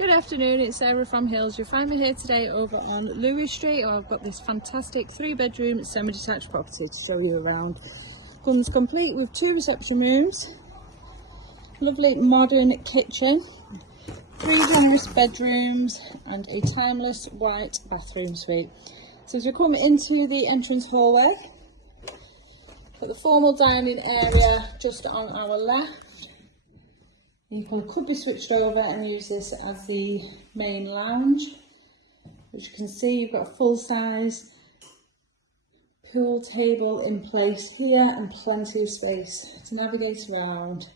Good afternoon, it's Sarah from Hills. You'll find me here today over on Lewis Street. I've got this fantastic 3-bedroom semi-detached property to show you around. Comes complete with 2 reception rooms, lovely modern kitchen, 3 generous bedrooms and a timeless white bathroom suite. So as we come into the entrance hallway, got the formal dining area just on our left. You could be switched over and use this as the main lounge. As you can see, you've got a full-size pool table in place here and plenty of space to navigate around.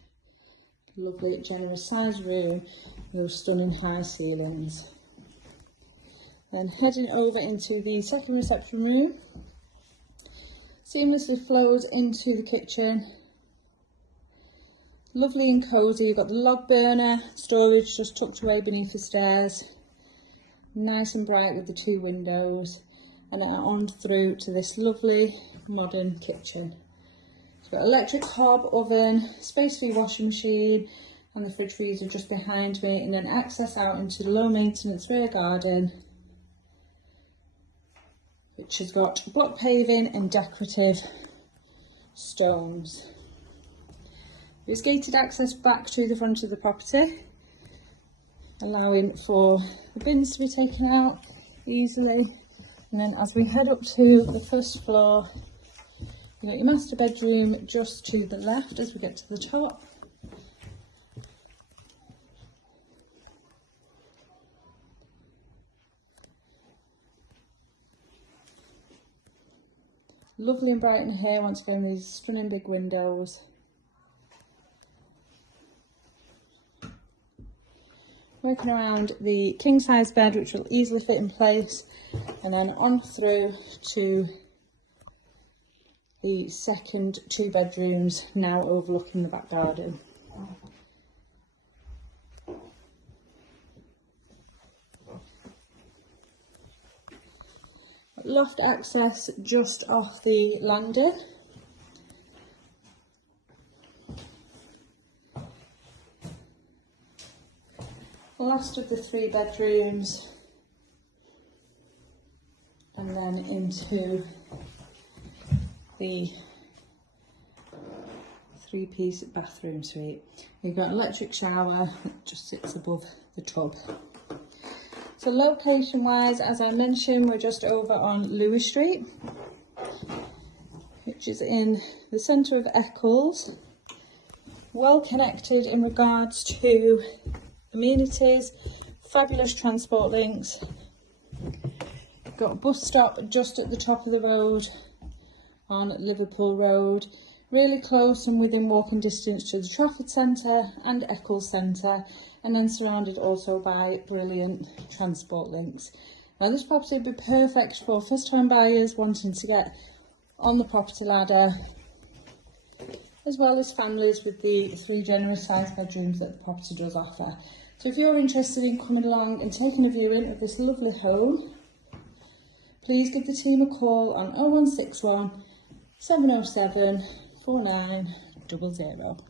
Lovely, generous size room with those stunning high ceilings. Then heading over into the second reception room, seamlessly flows into the kitchen. Lovely and cosy. You've got the log burner storage just tucked away beneath the stairs. Nice and bright with the 2 windows, and then on through to this lovely modern kitchen. It's got electric hob oven, space for your washing machine, and the fridge freezer just behind me, and then access out into the low maintenance rear garden, which has got block paving and decorative stones. There's gated access back to the front of the property, allowing for the bins to be taken out easily. And then as we head up to the first floor, you've got your master bedroom just to the left as we get to the top. Lovely and bright in here once again with these stunning big windows. Working around the king size bed, which will easily fit in place, and then on through to the second 2 bedrooms now overlooking the back garden. Loft access just off the landing. Last of the 3 bedrooms, and then into the 3-piece bathroom suite. You've got an electric shower that just sits above the tub. So location wise, as I mentioned, we're just over on Lewis Street, which is in the centre of Eccles. Well connected in regards to amenities, fabulous transport links. Got a bus stop just at the top of the road on Liverpool Road, really close and within walking distance to the Trafford Centre and Eccles Centre, and then surrounded also by brilliant transport links. Now this property would be perfect for first time buyers wanting to get on the property ladder, as well as families with the 3 generous sized bedrooms that the property does offer. So if you're interested in coming along and taking a viewing of this lovely home, please give the team a call on 0161 707 4900.